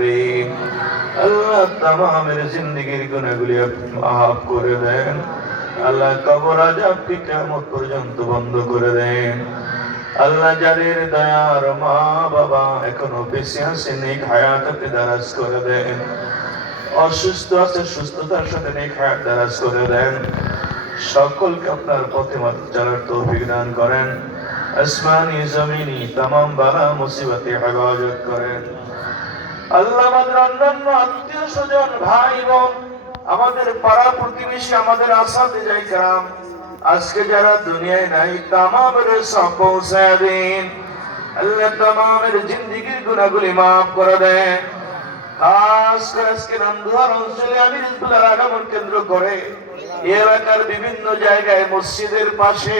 দিন আল্লাহ তামামের জিন্দগির গুণাগুলি মাফ করে দেন। আল্লাহ কবর আজাব কিয়ামত পর্যন্ত বন্ধ করে দেন। আল্লাহ যাদের দয়ার মা বাবা এখনও বেঁচে আছে, নেক হায়াত আপনি দারাজ করে দেন। অসুস্থ আছে, সুস্থতার সাথে নেক হায়াত দারাজ করে দেন। সকলকে আপনার পথে মাত্র চলার তৌফিক দান করেন। আসমানি, জমিনি, তামাম বালা মুসিবতে হেফাজত করেন। আল্লাহ আমাদের অন্যান্য আত্মীয় স্বজন, ভাই বোন, আমাদের পাড়া প্রতিবেশী, আমাদের আসাতে যাই কারাম আজকে যারা দুনিয়ায় নাই, তামামের সব আল্লাহ তামামের জিন্দিগির গুণাগুলি মাফ করে দেন। খাস করে আজকে নান্দুয়ার অঞ্চলে আমি রিজবুল্লাহর আগমন কেন্দ্র করে এলাকার বিভিন্ন জায়গায় মসজিদের পাশে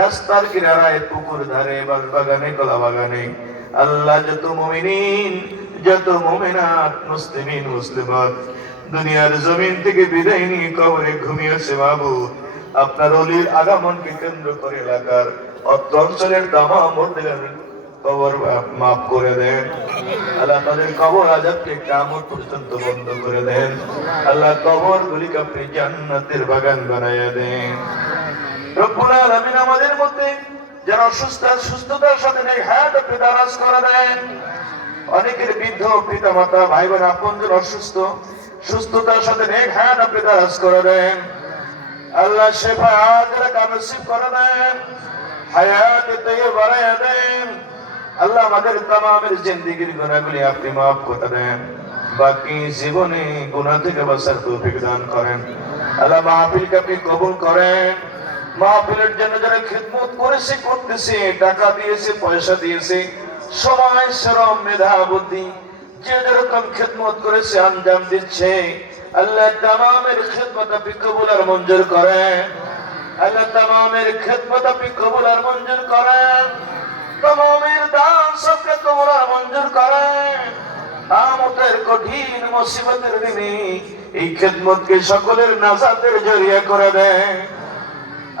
রাস্তার কিনারায় পুকুর ধারে বাগানে কলা বাগানে আল্লাহ যত মুমিনিন যত মুমিনাত মুসলিমিন মুসলিমাত। দুনিয়ার জমিন থেকে বিদায় নিয়ে কবরে ঘুমিয়েছে বাবু। আপনার অলির আগমনকে কেন্দ্র করে এলাকার অত্র অঞ্চলের দামা মর্দিগানের কবর মাফ করে দেন। আল্লাহ তাদের কবর আজাবকে কামত পর্যন্ত বন্ধ করে দেন। আল্লাহ কবর গুলিকে আপনি জান্নাতের বাগান বানাইয়া দেন। রব্বুল আলামিন আমাদের মধ্যে যারা অসুস্থ সুস্থতার সাথে নেই হায়াত আপনি দারাজ করে দেন। অনেকের বৃদ্ধ পিতা মাতা ভাই বোন আপনজন অসুস্থ, সুস্থতার সাথে নেক হায়াত আপনি দারাজ করে দেন। আল্লাহ শেফা আজরা কানসিব করে দেন। হায়াত তৈরি বাড়াইয়া দেন। আল্লাহ আমাদের তামামের জিন্দিগির গুণাগুলি আপনি মাফ করে দেন। বাকি জীবনে গুণা থেকে বাঁচার তৌফিক দান করেন। আল্লাহ মাহফিলকে আপনি কবুল করেন। মাহফিলের জন্য যারা খিদমত করেছে, করতেছে, টাকা দিয়েছে, পয়সা দিয়েছে সময় শ্রম মেধা বুদ্ধি, যে যেরকম খিদমত করেছে, আঞ্জাম দিচ্ছে। আল্লাহ তামামের খিদমত আপনি কবুল আর মঞ্জুর করেন। আল্লাহ তামামের খিদমত আপনি কবুল আর মঞ্জুর করেন। দান সবকে কবুল আর মঞ্জুর করেন। আমতের কঠিন মুসিবতের দিনে এই খিদমতকে সকলের নাজাতের জরিয়া করে দেন।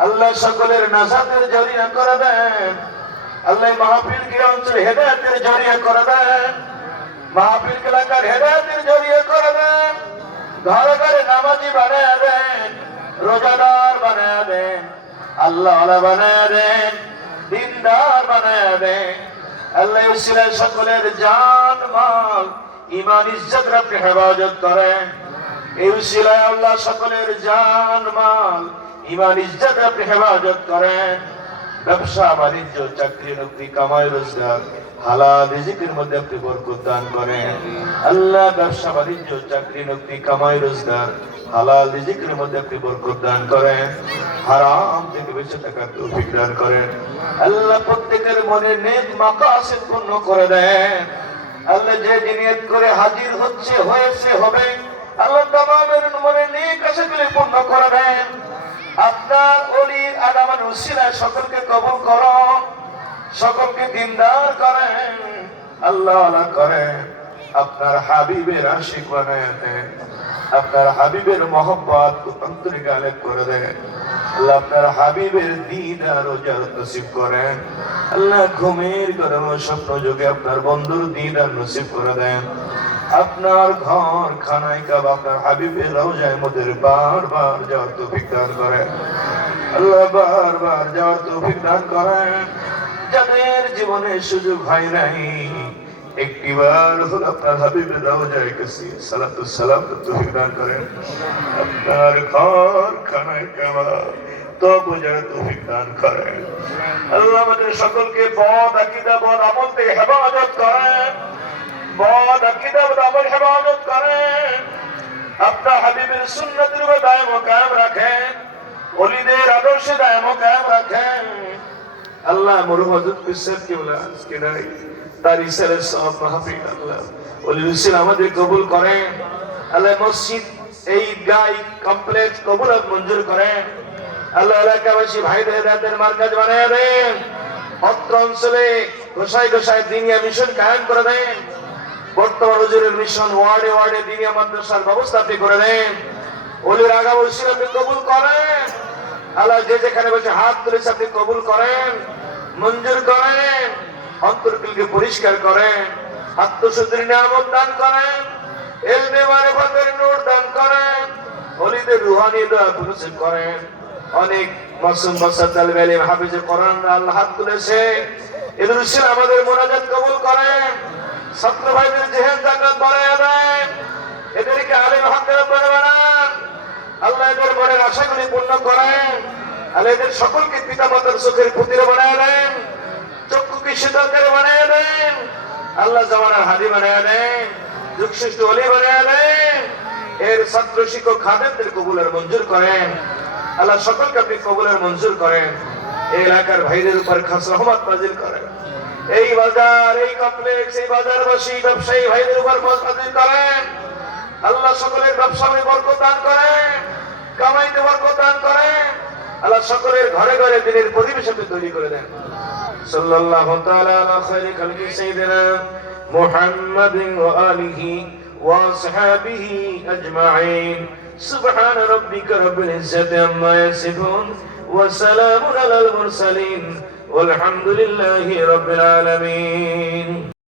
আল্লাহ সকলের নাজাতের জরিয়া করে দেন। আল্লাহ মাহফিল কে অঞ্চল হেদায়তের জরিয়া করে দেন মাহফিল এলাকার হেদায়তের জরিয়া করে দেন ঘরে ঘরে নামাজি বানায় দেন, রোজাদার বানায় দেন আল্লাহ বানায় দেন, দিনদার বানায় দেন। আল্লাহ উসিলায় সকলের জান, মাল ইমান ইজ্জত রাখতে হেফাজত করেন। এই উসিলায় আল্লাহ সকলের জান, মাল ইমান ইজ্জত আপনি হেফাজত করেন। ব্যবসা, বাণিজ্য, চাকরি, নকরি, কামাই, রোজগার, হালাল রিজিকের মধ্যে আপনি বরকত দান করেন। আল্লাহ ব্যবসা, বাণিজ্য, চাকরি, নকরি, কামাই, রোজগার, হালাল রিজিকের মধ্যে আপনি বরকত দান করেন। হারাম থেকে বেঁচে থাকার তৌফিক দান করেন। আল্লাহ প্রত্যেকের মনে নেক মাকাসিদ পূর্ণ করে দেন। আল্লাহ যে নিয়ত করে হাজির হচ্ছে, হয়েছে, হবে, আল্লাহ তামামের মনে নেক আশাগুলি পূর্ণ করে দেন। আপনার অলির উসিলায় সকলকে সকলকে দিনদার করেন, আল্লাহ করেন, আপনার হাবিবের আশিক বানায় আপনার হাবিবের মহব্বত অন্তরিক আলেপ করে দেন, আল্লাহ আপনার হাবিবের দিন আর রোজার নসিব করেন, আল্লাহ ঘুমের গরম স্বপ্ন যোগে আপনার বন্ধুর দিন আর নসিব করে দেন, আপনার ঘর, খানায় কাব আপনার হাবিবের রোজায় মোদের বারবার যাওয়ার তৌফিক দান করেন, আল্লাহ বারবার যাওয়ার তৌফিক দান করেন যাদের জীবনে সুযোগ হয় নাই। একটিবার হল আপনার হাবিবের রোজায় কাছে সালাতু সালাম তৌফিক দান করেন। আপনার ঘর খানায় কাবা তো বোঝার তৌফিক দান করেন। আল্লাহ আমাদের সকলকে বদ, আকিদা, বদ, আমল থেকে হেফাজত করেন। বদ, আকিদা, বদ, আমল হেফাজত করেন। আপনার হাবিবের সুন্নতের উপর দায়ম কায়েম রাখেন। অলিদের আদর্শে দায়ম কায়েম রাখেন। আল্লাহ হজরত আজকে নাই। তার সব আল্লাহ। অলি হুসেন আমাদের কবুল করেন। আল্লাহ মসজিদ এই গাই কমপ্লেক্স কবুল মঞ্জুর করেন। আল্লাহ এলাকাবাসী, ভাইদের রাতের মার্কাজ বানিয়ে দেন। অত্র অঞ্চলে গোসাই গোসাই দিনিয়া মিশন কায়েম করে দেন। বর্তমান হুজুরের মিশন ওয়ার্ডে ওয়ার্ডে দিনিয়া মাদ্রাসার ব্যবস্থা আপনি করে দেন। অলির আগা বলছিল আপনি কবুল করেন। আল্লাহ যে যেখানে বসে হাত তুলেছে, আপনি কবুল করেন, মঞ্জুর করেন, অন্তরকুলকে পরিষ্কার করেন, আত্মশুদ্ধির নিয়ামত দান করেন আল্লাহ ছাত্র ভাইদের এদেরকে মনের আশাগুলি পূর্ণ করেন। আল্লাহ এদের সকলকে পিতা মাতার চোখের পুতিরে বানায় দেন। চক্ষুকে শীতল করে বানায় দেন। আল্লাহ জামানার হাদি বানায় দেন। যুগশ্রেষ্ঠ অলি বানায় দেন। এর ছাত্র শিক্ষক খাদেমদের কবুলের মঞ্জুর করেন। আল্লাহ সকলকে আপনি কবুলের মঞ্জুর করেন। এই এলাকার ভাইদের উপর খাস রহমত নাজিল করেন। এই বাজার, এই কমপ্লেক্স এই বাজারবাসী, ব্যবসায়ী ভাইদের উপর নাজিল করেন। আল্লাহ সকলের ব্যবসা বরকত দান করেন। কামাইতে বরকত দান করেন। আল্লাহ সকলের ঘরে ঘরে দিনের পরিবেশ আপনি তৈরি করে দেন সাল্লাল্লাহু তাআলা আলা খায়রি খালকি সাইয়্যিদিনা মুহাম্মাদিন ওয়া আলিহি ওয়া আসহাবিহি আজমাইন সুবহান রাব্বিকা রাব্বিল ইজ্জাতি আম্মা ইয়াসিফুন ওয়া সালামুন আলাল মুরসালিন والحمد لله رب العالمين